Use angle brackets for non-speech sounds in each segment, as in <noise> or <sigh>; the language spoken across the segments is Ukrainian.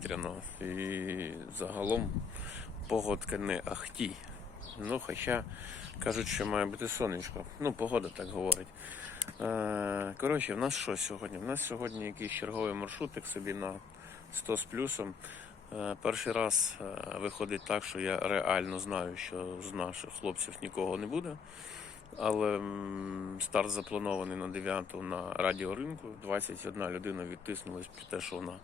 вітряно. І загалом погодка не ахті. Ну, хоча кажуть, що має бути сонечко. Ну, погода так говорить. Е, коротше, в нас що сьогодні? В нас сьогодні якийсь черговий маршрутик собі на 100 з плюсом. Е, перший раз е, виходить так, що я реально знаю, що з наших хлопців нікого не буде. Але старт запланований на 9 на радіоринку. 21 людина відтиснулась про те, що вона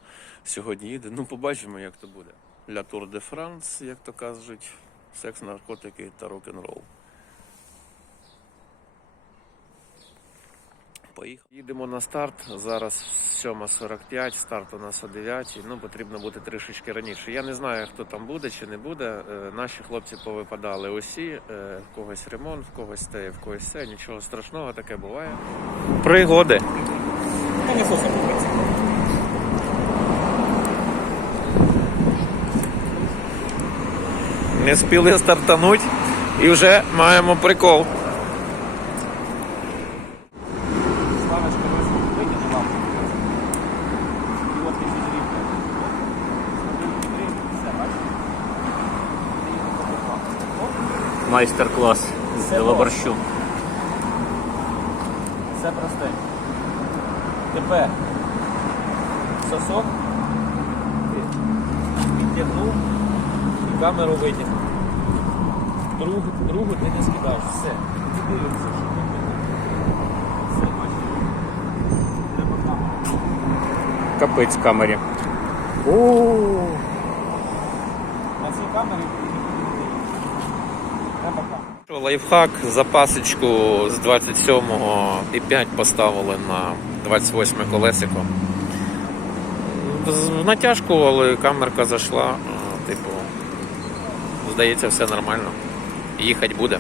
сьогодні їде. Ну, побачимо, як то буде. Для Тур де Франс, як то кажуть, секс, наркотики та рок-н-рол. Поїхали. Їдемо на старт. Зараз 7.45, старт у нас о 9. Ну, потрібно бути трішечки раніше. Я не знаю, хто там буде чи не буде. Е, Наші хлопці повипадали усі. Е, В когось ремонт, в когось те, в когось це. Нічого страшного, таке буває. Пригоди. Не спіли стартануть і вже маємо прикол. Славочка, раз выкину вам. И вот физиотерапия. Все, бачите? Майстер-клас з Білоборщу. Все просте. Тепер сосок ти підтягнув і камеру витягнув. Другу, другу ти не скидаєш. Все. Що. Треба камеру. Капець камері. На цій камері Лайфхак, запасочку з 27-го і 5 поставили на 28 колесико. Натяжку, але камерка зайшла. Типу, здається, все нормально. Їхати буде.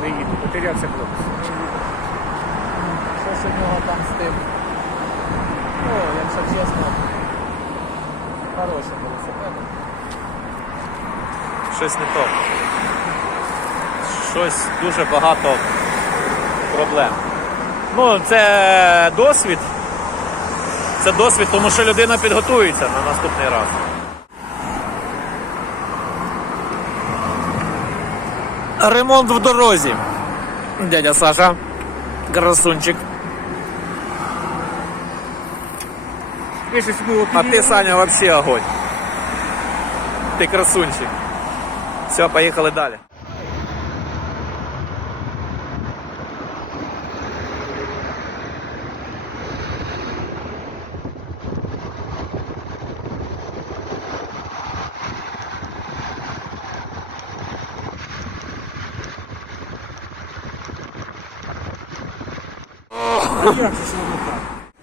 Не їду, потерявся хлопець. Щось у нього там з тим. Ну, якщо чесно, хороший велосипед. Щось не то. Щось дуже багато проблем. Ну, це досвід. Це досвід, тому що людина підготується на наступний раз. Ремонт в дорозі. Дядя Саша. Красунчик. А ти, Саня, вообще огонь. Ти красунчик. Все, поїхали далі.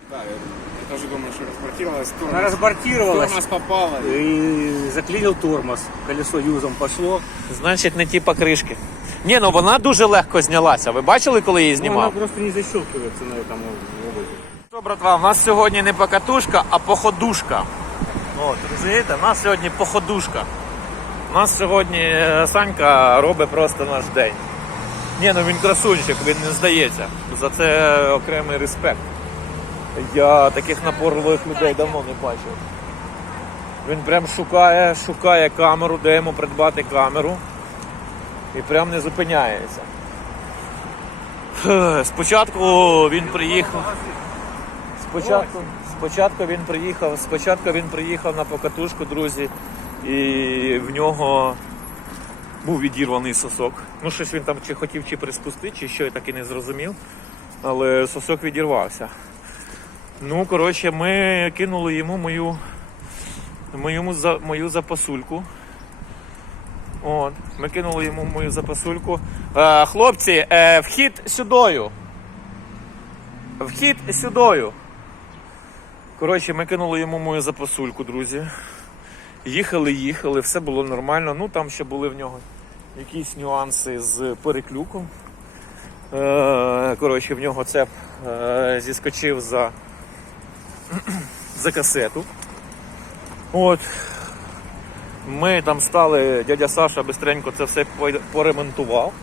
Да, я тоже думаю, что разбортировалась. Тормоз, попала. и заклинил тормоз. Колесо юзом пошло. Значить, не ті покришки. Ні, ну вона дуже легко знялася. Ви бачили, коли її Но она знімав? просто не защелкивается на этом ободе. Що, братва, у нас сьогодні не покатушка, а походушка. От, розумієте, у нас сьогодні походушка. У нас сьогодні е, Санька робить просто наш день. Ні, ну він красунчик, він не здається. За це окремий респект. Я таких напорливих людей давно не бачив. Він прям шукає, шукає камеру, де йому придбати камеру. І прям не зупиняється. Спочатку він приїхав. Спочатку, спочатку він приїхав, спочатку він приїхав на покатушку, друзі, і в нього був відірваний сосок. Ну, щось він там чи хотів чи приспустити, чи що, я так і не зрозумів. Але сосок відірвався. Ну, коротше, ми кинули йому мою, мою, мою запасульку. От, ми кинули йому мою запасульку. Е, хлопці, е, вхід сюдою. Вхід сюдою. Коротше, ми кинули йому мою запасульку, друзі. Їхали, їхали, все було нормально. Ну там ще були в нього якісь нюанси з переклюком. Е, коротше, в нього цеп е, зіскочив за, <clears throat> за касету. От. Ми там стали, дядя Саша бистренько це все поремонтував.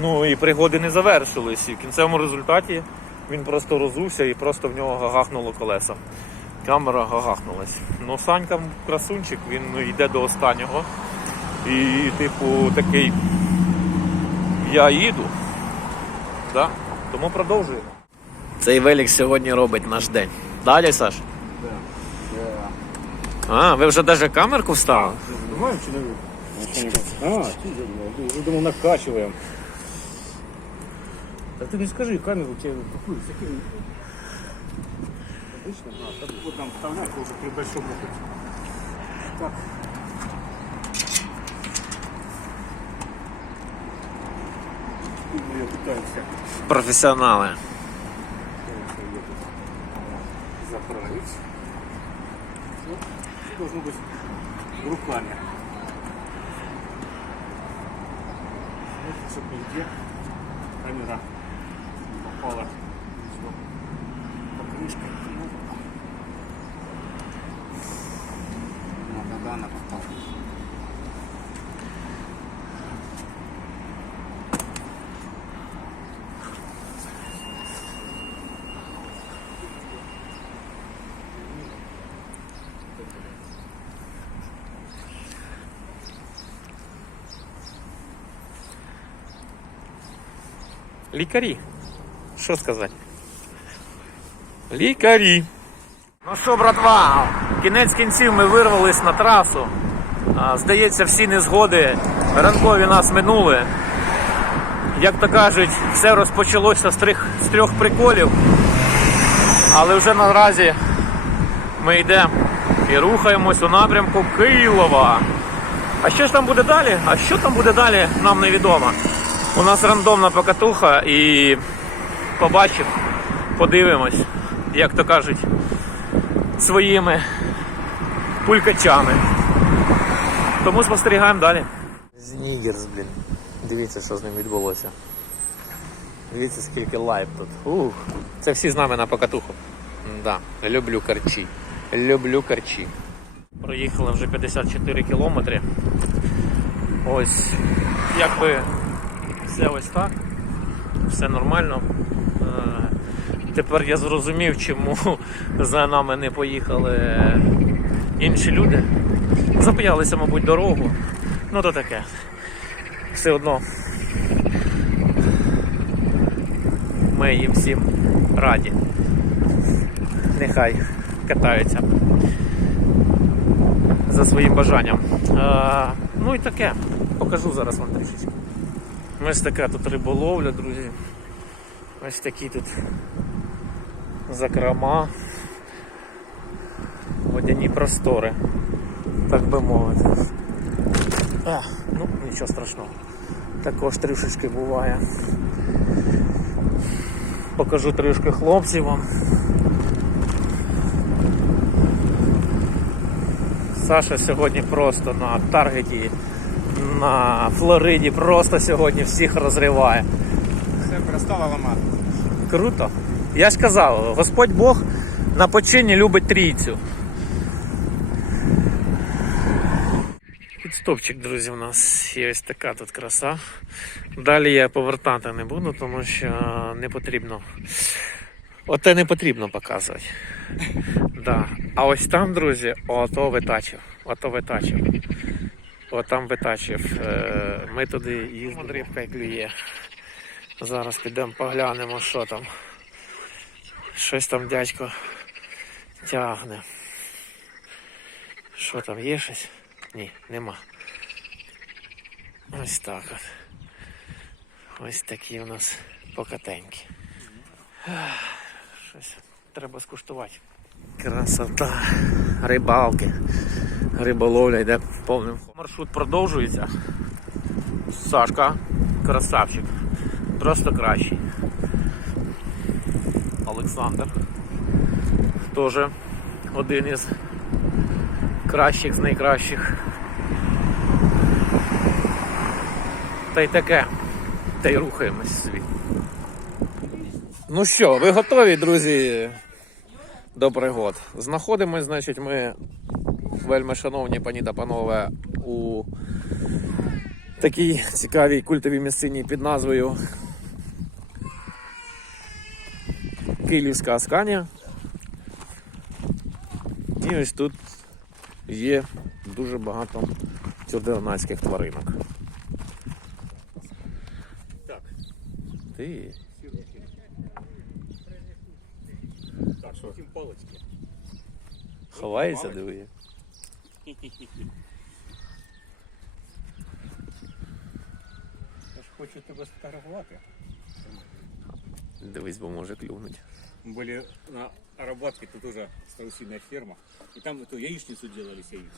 Ну і пригоди не завершились. І в кінцевому результаті він просто розувся і просто в нього гагахнуло колеса. Камера гагахнулась. Ну, Санька красунчик, він ну, йде до останнього. І, типу, такий. Я їду. Да? Тому продовжуємо. Цей велик сьогодні робить наш день. Далі, Саш? А, ви вже навіть камерку вставили? Снимаем человек? А, ты уже думал накачиваем. Да ты не скажи камеру тебе какую, с каким... Обычно? А, так вот нам вставлять уже при большом опыте. Так. Мы Должно быть руками. Чтобы нигде камера попала Лікарі. Що сказати? Лікарі. Ну що, братва, кінець кінців ми вирвались на трасу. Здається, всі незгоди ранкові нас минули. Як то кажуть, все розпочалося з трьох, з трьох приколів. Але вже наразі ми йдемо і рухаємось у напрямку Києва. А що ж там буде далі? А що там буде далі, нам невідомо. У нас рандомна покатуха і побачимо, подивимось, як то кажуть, своїми пулькачами. Тому спостерігаємо далі. Знігерс, блін. Дивіться, що з ним відбулося. Дивіться, скільки лайв тут. Ух, це всі з нами на покатуху. Да, люблю карчі. Люблю карчі. Проїхали вже 54 кілометри. Ось, якби все ось так. Все нормально. Е, Тепер я зрозумів, чому <laughs> за нами не поїхали інші люди. Запиялися, мабуть, дорогу. Ну то таке. Все одно. Ми їм всім раді. Нехай катаються за своїм бажанням. Е, ну і таке. Покажу зараз вам трішечки. Ось така тут риболовля, друзі. Ось такі тут закрома. Водяні простори, так би мовити. А, ну, нічого страшного. Також трішечки буває. Покажу трішки хлопців вам. Саша сьогодні просто на таргеті на Флориді просто сьогодні всіх розриває. Все перестало ламати. Круто. Я ж казав, Господь Бог на почині любить трійцю. Підстопчик, друзі, у нас є ось така тут краса. Далі я повертати не буду, тому що не потрібно. Оте не потрібно показувати. Да. А ось там, друзі, ото витачив. Ото витачив. От там витачив. Е, Ми туди їздимо. Рибка клює. Зараз підемо поглянемо, що там. Щось там дядько тягне. Що там, є щось? Ні, нема. Ось так от. Ось такі у нас покатенькі. Щось треба скуштувати. Красота. Рибалки. Риболовля йде повним ходом. Маршрут продовжується. Сашка, красавчик. Просто кращий. Олександр. Теж один із кращих з найкращих. Та й таке. Та й рухаємось собі. Ну що, ви готові, друзі, до пригод? Знаходимось, значить, ми, вельми шановні пані та панове, у такій цікавій культовій місцині під назвою Київська Асканія. І ось тут є дуже багато чордонацьких тваринок. Так, Ти. Так, що тим. Ховається, диви. Я ж хочу тебе сфотографувати. Дивись, бо може клюнуть. Были на Арабатке, тут тоже страусиная ферма. И там эту яичницу делали с яиц.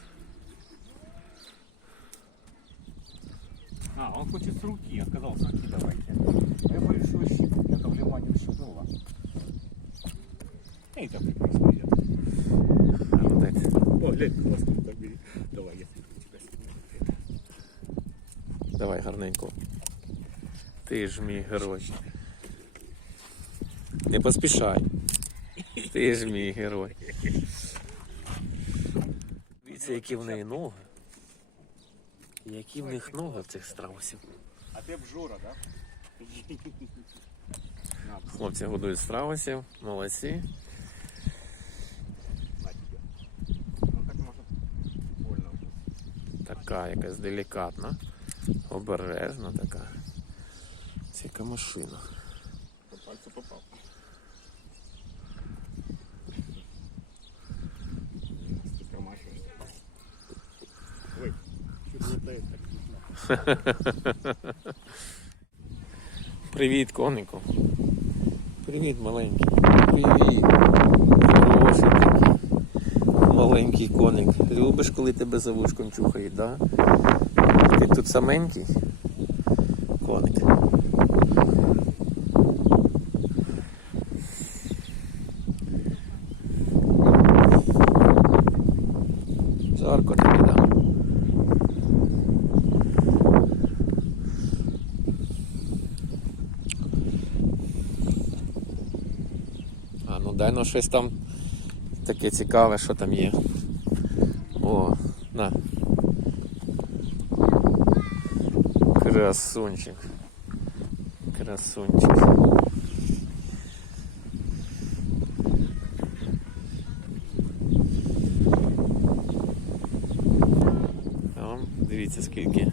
А, он хочет с руки. Я сказал, с руки давайте. Я боюсь, что щипать. Я там внимание щипнула. И так прекрасно. Молодець. О, глянь, классно. Так бери. Давай, я сниму. Давай гарненько. Ти ж мій герой. Не поспішай. Ти ж мій герой. Дивіться, які в неї ноги. Які в них ноги в цих страусів. А ты обжора, да? Хлопці годують страусів, молодці. На тебе. Ну так может больно. Така якась делікатна, обережна така. Це яка машина. По. Ты промахиваешься. Ой, чуть летает так. <laughs> Привіт, конику. Привіт, маленький. Привіт. Хороший такий. Маленький коник. Любиш, коли тебе за вушком чухають, да? Ти тут саменький? Коник. Жарко тобі, да? А ну дай ну щось там таке цікаве, що там є. О, на. Красунчик. Красунчик. О, дивіться скільки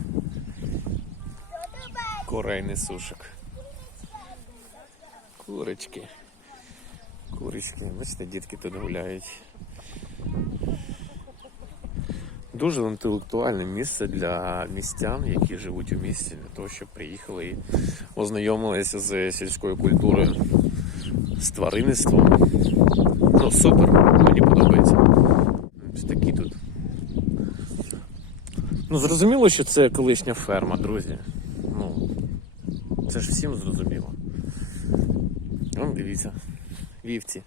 курей несушок. Курочки. Курочки, бачите, дітки тут гуляють. Дуже інтелектуальне місце для містян, які живуть у місті, для того, щоб приїхали і ознайомилися з сільською культурою, з тваринництвом. Ну, супер, мені подобається. Ось такі тут. Ну, зрозуміло, що це колишня ферма, друзі. Ну, це ж всім зрозуміло. Ну, дивіться вівці.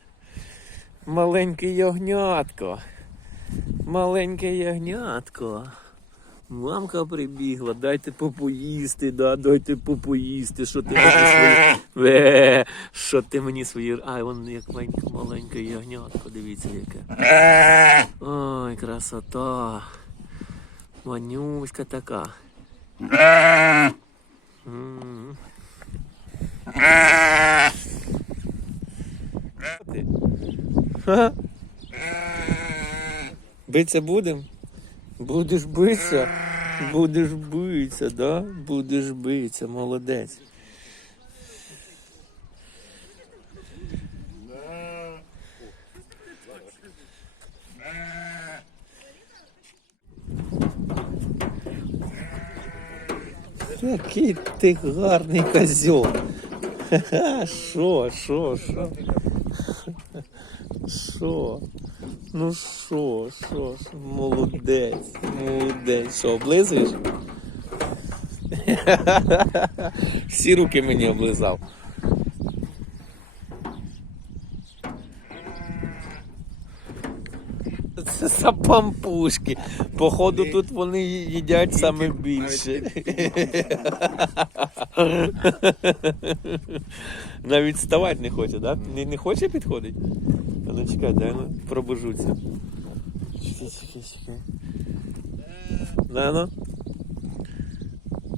Маленьке ягнятко. Маленьке ягнятко. Мамка прибігла, дайте попоїсти, да, дайте попоїсти, що ти мені свої. Ве, <laughs> що ти мені свої. Ай, вон як маленьке, маленьке ягнятко, дивіться яке. Ой, красота. Манюська така. М. Ти? Ха? Биться будем? Будеш битися? Будеш битися, да? Будеш битися, молодець. Який ти гарний козьол. <laughs> Ха-ха, Що, що, що? Що? Ну що, що, що? Молодець, молодець. Що, облизуєш? <laughs> Всі руки мені облизав. Це за пампушки. Походу тут вони їдять саме більше. <laughs> Навіть вставати не хоче, так? Не, не хоче підходить? А ну чекай, дай ну пробужуться. Чекай, чекай, чекай. На, ну.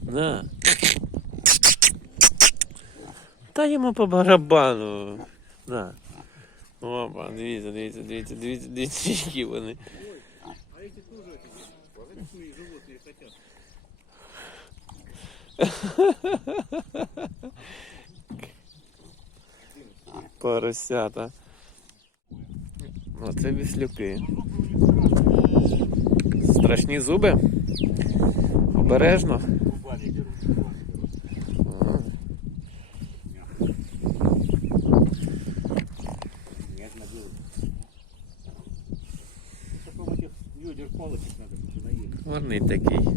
На. Та йому по барабану. На. Опа, дивіться, дивіться, дивіться, дивіться, дивіться, які вони. А эти тоже большие животные хотят. Поросята. Оце віслюки. Страшні зуби. Обережно. Гарний такий.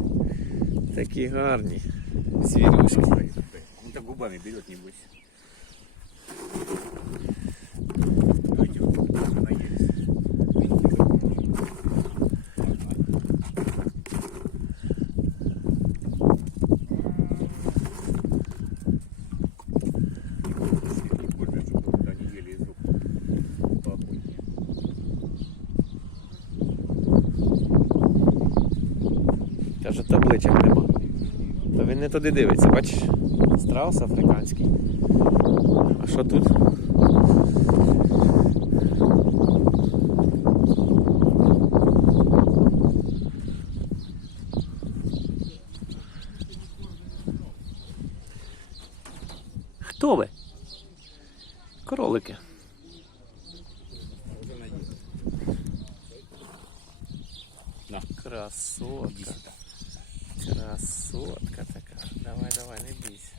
Такі гарні. Звірюшки. Он так губами берет, небось. Туди дивиться, бачиш? Страус африканський. А що тут? Хто ви? Кролики. На. Красотка. Красотка така. Давай, давай, не бійся.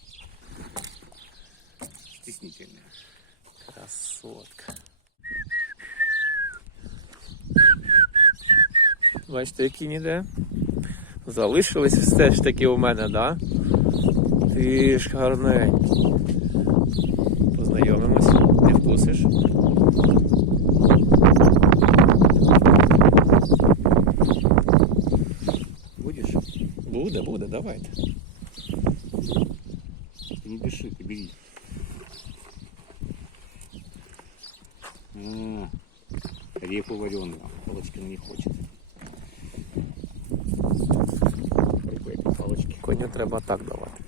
Стеснительные. Красотка. Бачите, які ніде. Залишились все ж таки у мене, да? Ти ж гарненький. Познайомимось. Ти вкусиш? Будешь? Буде, буде, давайте. Ты не дыши, ты бери. М, Репу вареную. Палочкина не хочет. Попробуй этой палочки. Коню треба так давати.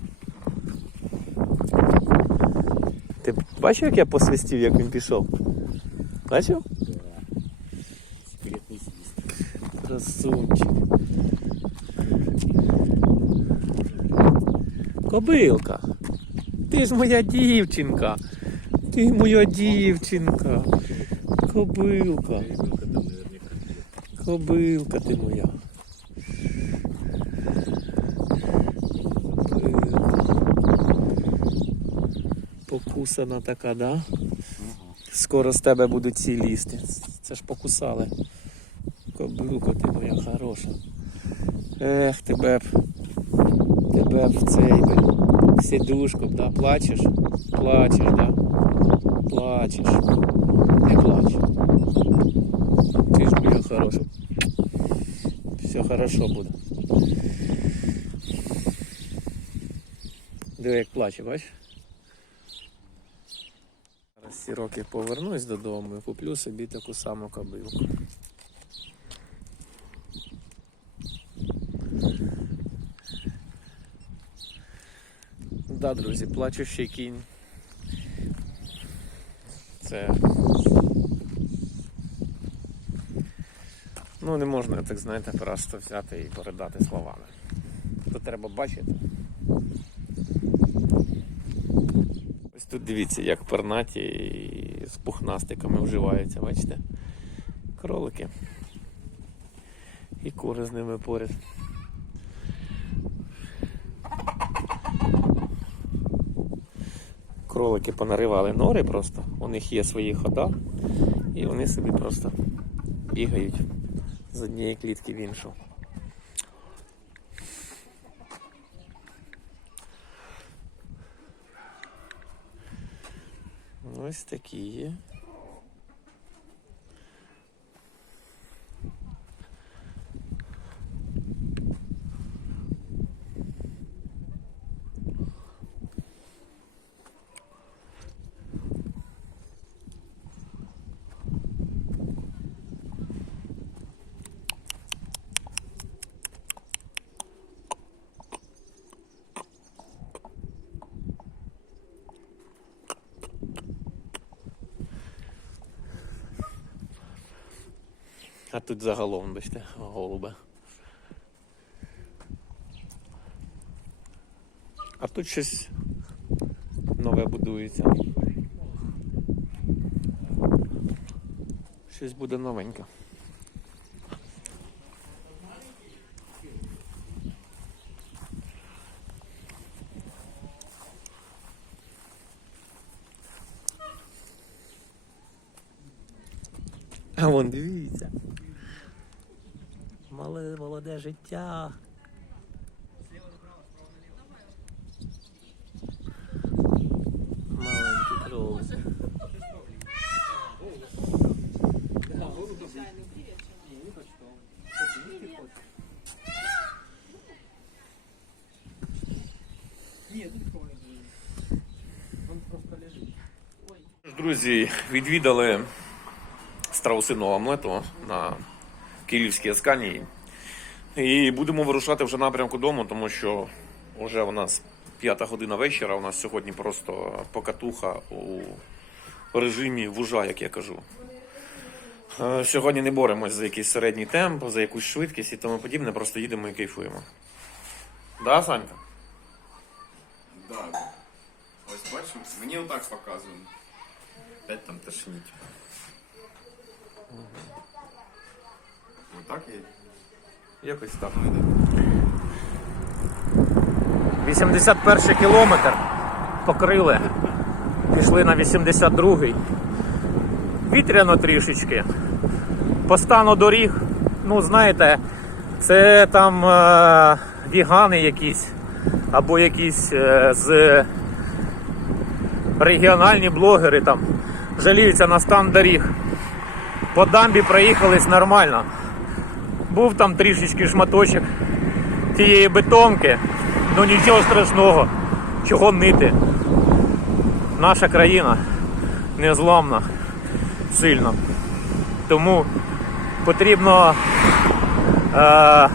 Ти бачив, як я посвистів, як він пішов? Бачив? Да. Секретный свист. Красунчик. Кобилка. Ти ж моя дівчинка. Ти моя дівчинка. Кобилка. Кобилка ти моя. Покусана така, да? Скоро з тебе будуть ці лізти. Це ж покусали. Кобилка ти моя хороша. Ех, тебе б. Тебе в цей в Сідушку б, да? Плачеш? Плачеш, да? Плачеш. Не плач. Ти ж моя хороша. Все хорошо буде. Диви, як плаче, бачиш? Зараз ці роки повернусь додому і куплю собі таку саму кобилку. Друзі, плачущий кінь. Це. Ну, не можна, так знаєте, просто взяти і передати словами. То треба бачити. Ось тут дивіться, як пернаті з пухнастиками вживаються, бачите? Кролики. І кури з ними поряд. Кролики понаривали нори просто, у них є свої хода, і вони собі просто бігають з однієї клітки в іншу. Ось такі є. Тут загалом, бачите, голуби. А тут щось нове будується. Щось буде новеньке. А вон дивіться. Молоде життя. Маленький кров. Друзі, відвідали страусиного омлету на Київській Асканії. І будемо вирушати вже напрямку дому, тому що вже у нас п'ята година вечора. У нас сьогодні просто покатуха у режимі вужа, як я кажу. Е, Сьогодні не боремось за якийсь середній темп, за якусь швидкість і тому подібне, просто їдемо і кайфуємо. Да, Санька? Да. Ось бачиш, мені отак показує. Опять там тошнить. Отак і. Якось так. 81 кілометр покрили. Пішли на 82-й. Вітряно трішечки. По стану доріг, ну знаєте, це там е, вігани якісь, або якісь е, з регіональні блогери там жаліються на стан доріг. По дамбі проїхались нормально. Був там трішечки шматочок тієї бетонки, ну нічого страшного, чого нити. Наша країна незламна сильно. Тому потрібно е,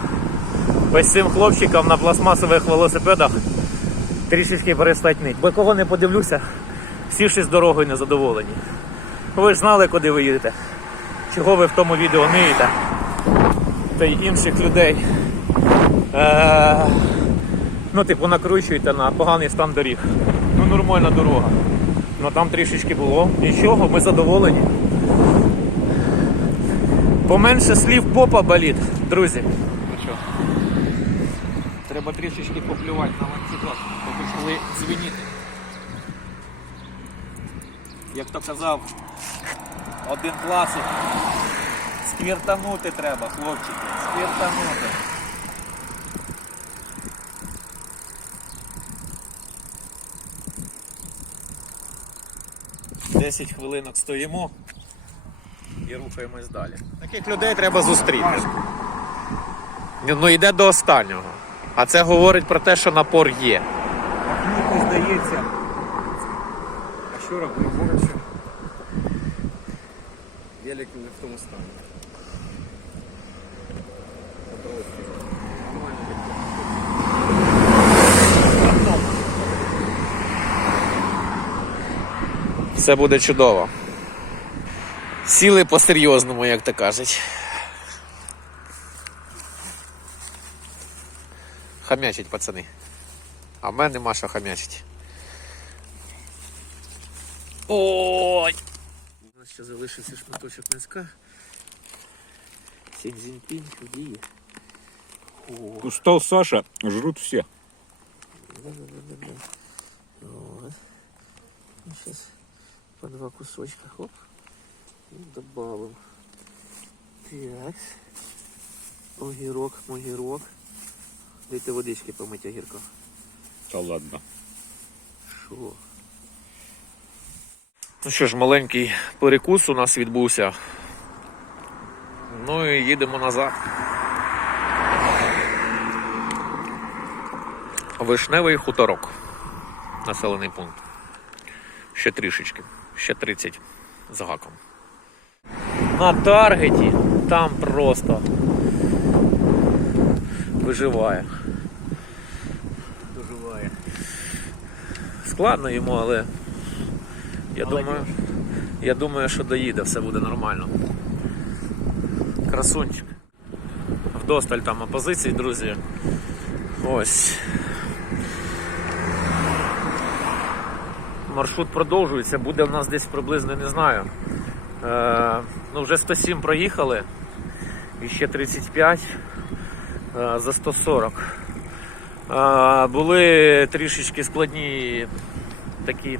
ось цим хлопчикам на пластмасових велосипедах трішечки перестати нити. Бо кого не подивлюся, всі щось дорогою незадоволені. Ви ж знали, куди ви їдете. Чого ви в тому відео ниєте? Та й інших людей. Е, ну, типу, накручуєте на поганий стан доріг. Ну, нормальна дорога. Ну там трішечки було. Нічого, ми задоволені. Поменше слів попа болить, друзі. Ну що? Треба трішечки поплювати на ланцюгах, бо почали дзвеніти. Як то казав один класик, сквіртанути треба, хлопчики, сквіртанути. Десять хвилинок стоїмо і рухаємось далі. Таких людей треба зустріти. Ну йде до останнього. А це говорить про те, що напор є. Мені здається. А що робити? Велик не в тому стані. Все буде чудово. Сіли по-серйозному, як то кажуть. Хам'ячить, пацани. А в мене нема що хам'ячить. Ой! У нас ще залишився шматочок м'язка. Сінь-зінь-пінь діє. Устал Саша, жрут все. Вот. Сейчас по два кусочка, хоп, и добавим. Так. Огірок, огірок. Дайте водички помить огірка. Да ладно. Що? Ну що ж, маленький перекус у нас відбувся. Ну і їдемо назад. Вишневий хуторок. Населений пункт. Ще трішечки. Ще 30 з гаком. На таргеті там просто виживає. Доживає. Складно йому, але я думаю, я думаю, що доїде, все буде нормально. Красунчик. Вдосталь там опозицій, друзі. Ось. Маршрут продовжується, буде в нас десь приблизно, не знаю. Е, ну, вже 107 проїхали. І ще 35 е, за 140. Е, були трішечки складні такі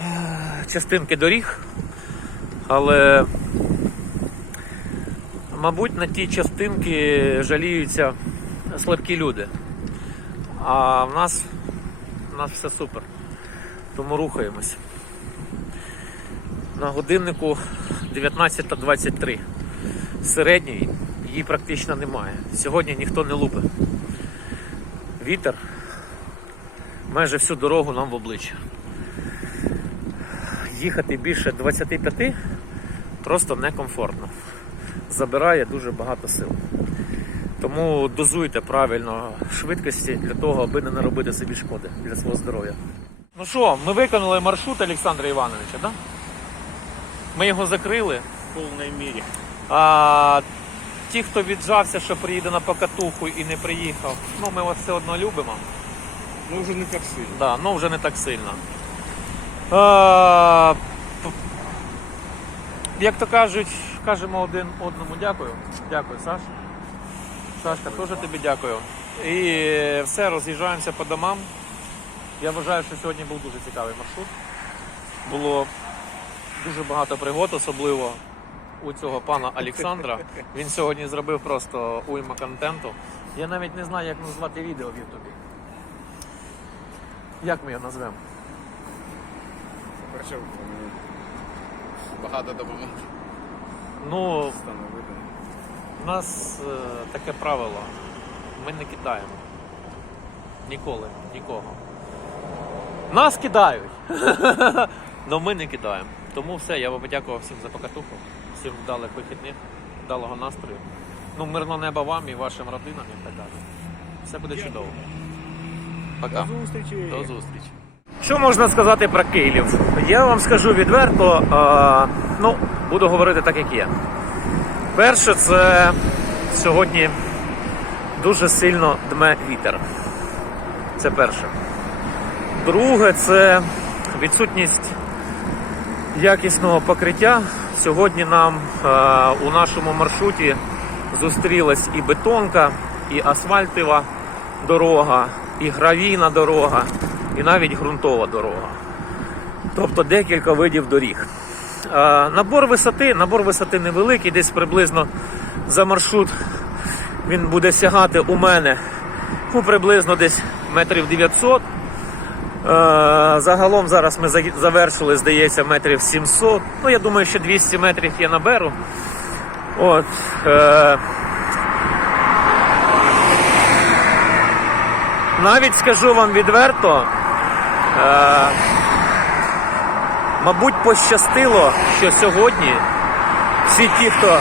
е, частинки доріг, але мабуть на ті частинки жаліються слабкі люди. А в нас, в нас все супер. Тому рухаємось. На годиннику 19.23. Середньої її практично немає. Сьогодні ніхто не лупить. Вітер майже всю дорогу нам в обличчя. Їхати більше 25 просто некомфортно. Забирає дуже багато сил. Тому дозуйте правильно швидкості для того, аби не наробити собі шкоди для свого здоров'я. Ну що, ми виконали маршрут Олександра Івановича, так? Да? Ми його закрили. В полной мере. А ті, хто віджався, що приїде на покатуху і не приїхав, ну ми вас все одно любимо. Ну, уже не так сильно. Да, ну вже не так сильно. А, як то кажуть, кажемо один одному дякую. Дякую, Саш. Сашка, теж тобі дякую. І все, роз'їжджаємося по домам. Я вважаю, що сьогодні був дуже цікавий маршрут. Було дуже багато пригод, особливо у цього пана Олександра. Він сьогодні зробив просто уйма контенту. Я навіть не знаю, як назвати відео в Ютубі. Як ми його назвемо? Перше, м, багато допомог Ну, встановити. У нас е, таке правило. Ми не кидаємо. Ніколи, нікого. Нас кидають. <laughs> Але ми не кидаємо. Тому все, я вам подякував всім за покатуху, всім вдалих вихідних, вдалого настрою. Ну, мирного неба вам і вашим родинам і так далі. Все буде чудово. Пока. До зустрічі. До зустрічі. Що можна сказати про Київ? Я вам скажу відверто, а, ну, буду говорити так, як є. Перше, це сьогодні дуже сильно дме вітер. Це перше. Друге, це відсутність якісного покриття. Сьогодні нам е, у нашому маршруті зустрілась і бетонка, і асфальтова дорога, і гравійна дорога, і навіть ґрунтова дорога. Тобто декілька видів доріг. Набор висоти, набор висоти невеликий, десь приблизно за маршрут він буде сягати у мене ну, приблизно десь метрів 900. Е, Загалом зараз ми за- завершили, здається, метрів 700. Ну, я думаю, що 200 метрів я наберу. От. Е, навіть скажу вам відверто, е, мабуть, пощастило, що сьогодні всі ті, хто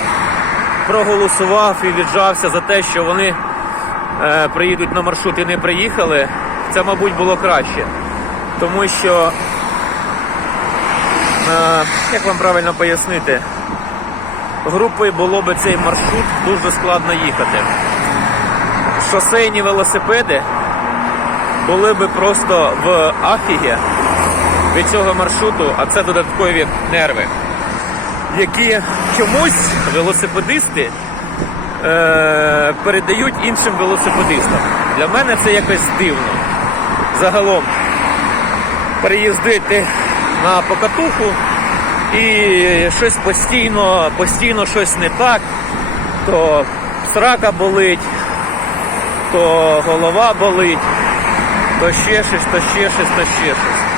проголосував і віджався за те, що вони е, приїдуть на маршрут і не приїхали, це, мабуть, було краще. Тому що, е, як вам правильно пояснити, групою було би цей маршрут дуже складно їхати. Шосейні велосипеди були би просто в афігі від цього маршруту, а це додаткові нерви, які чомусь велосипедисти е, передають іншим велосипедистам. Для мене це якось дивно. Загалом переїздити на покатуху і щось постійно, постійно щось не так, то срака болить, то голова болить, то ще щось, то ще щось, то ще щось.